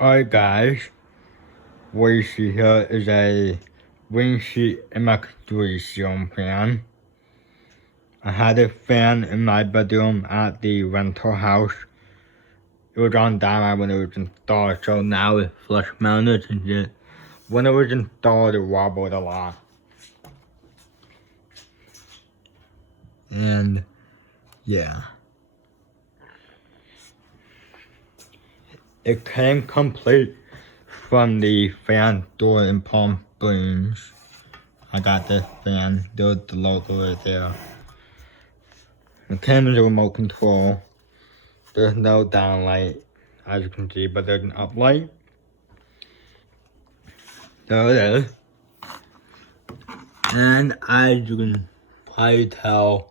Alright guys, what you see here is a Regency MX IIi ceiling fan. I had a fan in my bedroom at the rental house. It was on dynamite when it was installed, so now it's flush mounted and shit. When it was installed, it wobbled a lot. And yeah. It came complete from the fan door in Palm Springs. I got this fan, there's the logo right there. It came with a remote control. There's no downlight, as you can see, but there's an uplight. There it is. And as you can probably tell,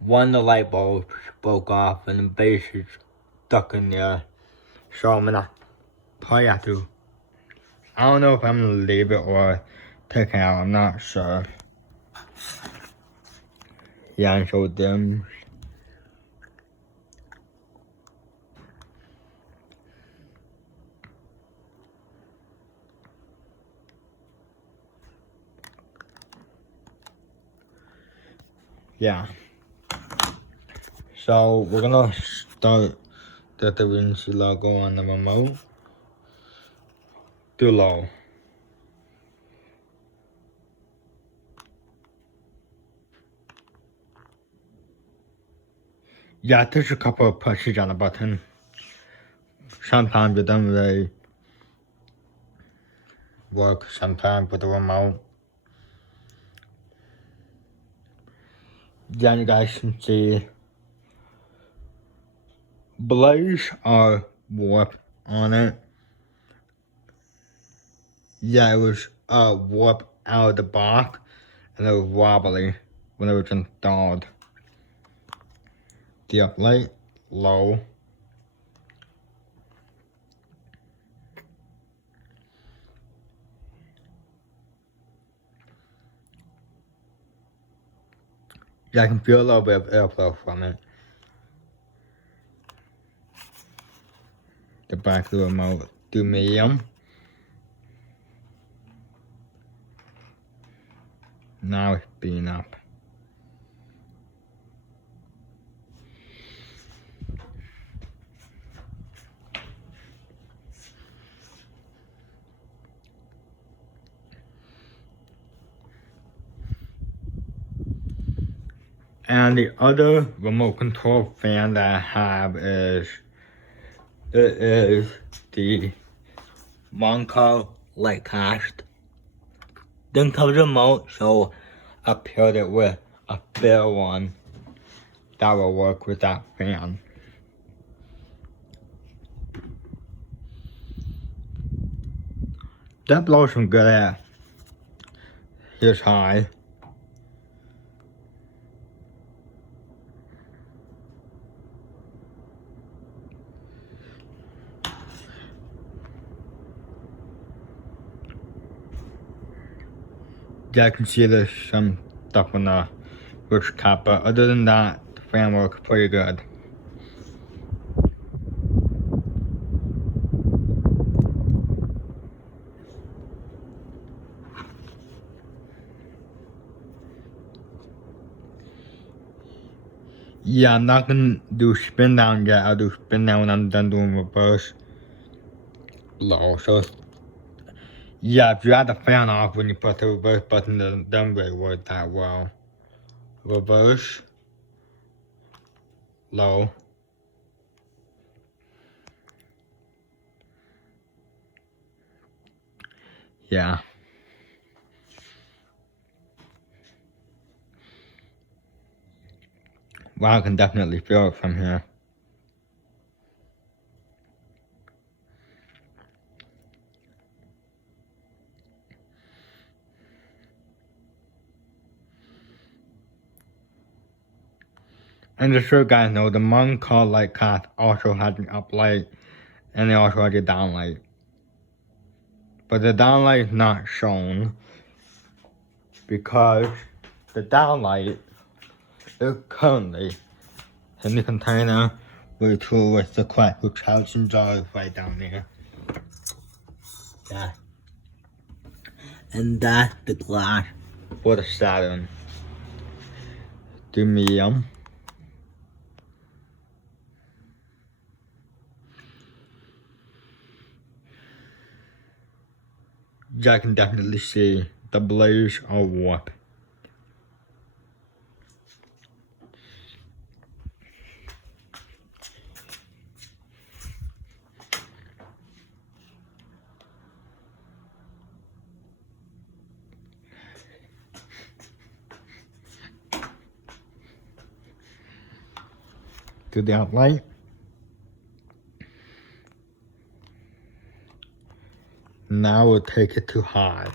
one of the light bulbs broke off and the base is stuck in there. So I'm gonna probably have to, I don't know if I'm gonna leave it or take it out, I'm not sure. Yeah, and show them. Yeah. So we're gonna start the Regency logo on the remote. Too low. Yeah, there's a couple of pushes on the button. Sometimes it doesn't really work sometimes with the remote. Yeah, you guys can see blades are warped on it. Yeah, it was warped out of the box and it was wobbly when it was installed. The uplight, low. Yeah, I can feel a little bit of airflow from it. The back of the remote, do medium. Now it's being up. And the other remote control fan that I have is, it is the Monco Lightcast. Didn't come with a remote, so I paired it with a fair one that will work with that fan. That blows some good air. Here's high. Yeah, I can see there's some stuff on the roof top, but other than that, the fan works pretty good. Yeah, I'm not gonna do spin down yet. I'll do spin down when I'm done doing reverse. Low. So, yeah, if you had the fan off when you press the reverse button, it doesn't really work that well. Reverse. Low. Yeah. Wow, I can definitely feel it from here. And just so you guys know, the Monco Lightcast also has an uplight and it also has a downlight. But the downlight is not shown because the downlight is currently in the container with the correct charging jar right down there. Yeah. And that's the glass for the Saturn. The medium. I can definitely see the blades are warped. To the outline. Now we'll take it to high.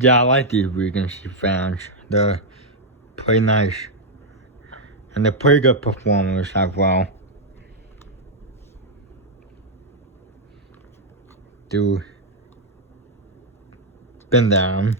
Yeah, I like these Regency fans. They're pretty nice. And they're pretty good performers as well. Do spin down.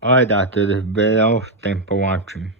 Alright, that's the video. Thanks for watching.